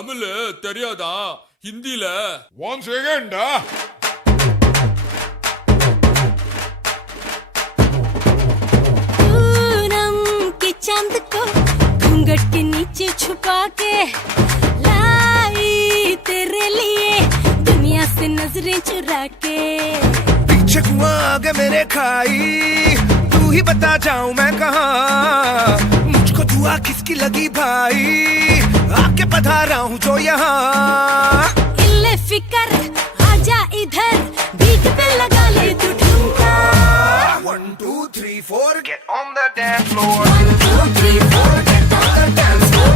தமிழ் தெரியாதா? ஹிந்தில 1 second. पूनम के चांद को घूंघट के नीचे छुपा के लाई तेरे लिए दुनिया से नजरें चुरा के। पीछे कुआं आगे मेरे खाई, तू ही बता जाऊं मैं कहाँ। मुझको दुआ किसकी लगी भाई, आके पधारा हूँ जो यहाँ। इल्ले फिकर आजा इधर, बीट पे लगा ले तू ठुमका। 1 2 3 4 get on the dance floor. 1 2 3 4 get on the dance floor.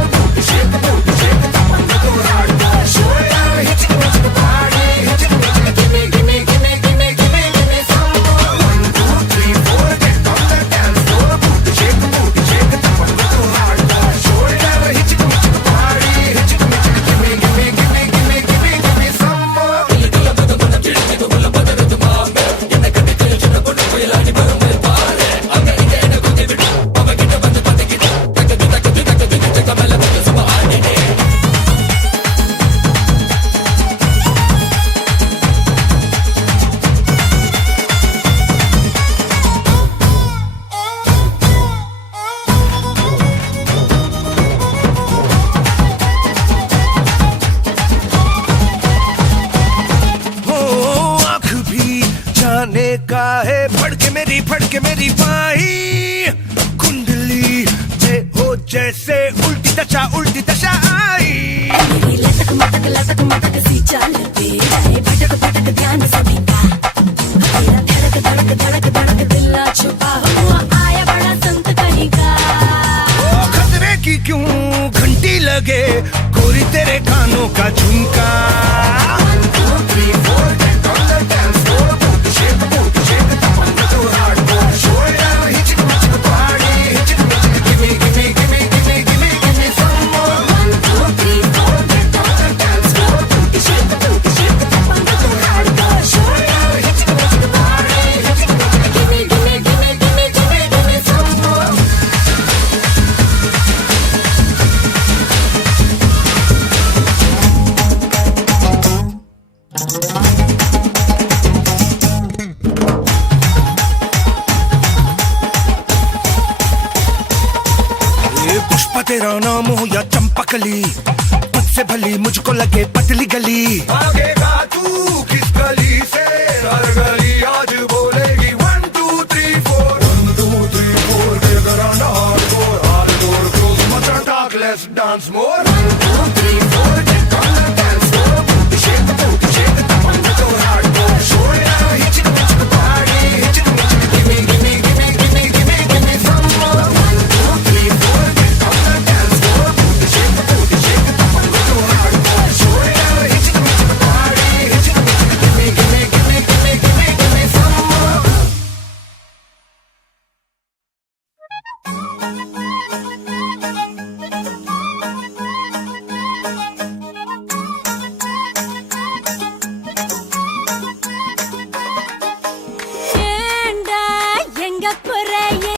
Shake the booty, shake the top and go hardcore. Shoulder hit it, hit the body, hit it, give me, give me, give me, give me, give me, give me some more. 1 2 3 4 get on the dance floor. Shake the booty, shake the top and go hardcore. Shoulder hit it, hit the body, hit it, give me, give me, give me, give me, give me, give me some more. का है फड़के मेरी पाई कुंडली में हो जैसे उल्टी दशा आई। मेरी लटक मटक सी चाल पे भटक भटक ध्यान सभी का। तेरा धड़क दिल ना छुपा हुआ आया बड़ा संत कहीं का। ओ खतरे की क्यों घंटी लगे गोरी तेरे कानों का झुमका। 1 2 3 4 get on the dance floor. Shake the booty, shake the top and go hardcore. Shoulder hit it, hit the body, hit it, give me, give me, give me, give me, give me, give me some more. 1 2 3 4 Get on the dance floor. Shake the booty, shake the top and go hardcore. Shoulder hit it, hit the body, hit it, give me, give me, give me, give me, give me, give me some more. Pushpa तेरा नाम हो या चंपकली, तुझसे भली मुझको लगे पतली गली। भागेगा तू किस गली से, हर गली आज बोलेगी 1 2 3 4 1 2 3 4 get around hardcore close mother talk let's dance more. 1 2 3 4 get on the dance floor. Shake the booty, shake the top and go hardcore. Shoulder hit it, hit the body, hit it, give me, give me, give me, give me, give me, give me some more. 1 2 3 4 get on the dance floor. Shake the booty, shake the top and go hardcore. Shoulder hit it, hit the body, hit it, give me, give me, give me, give me, give me, give me some ஏண்டா எங்க போற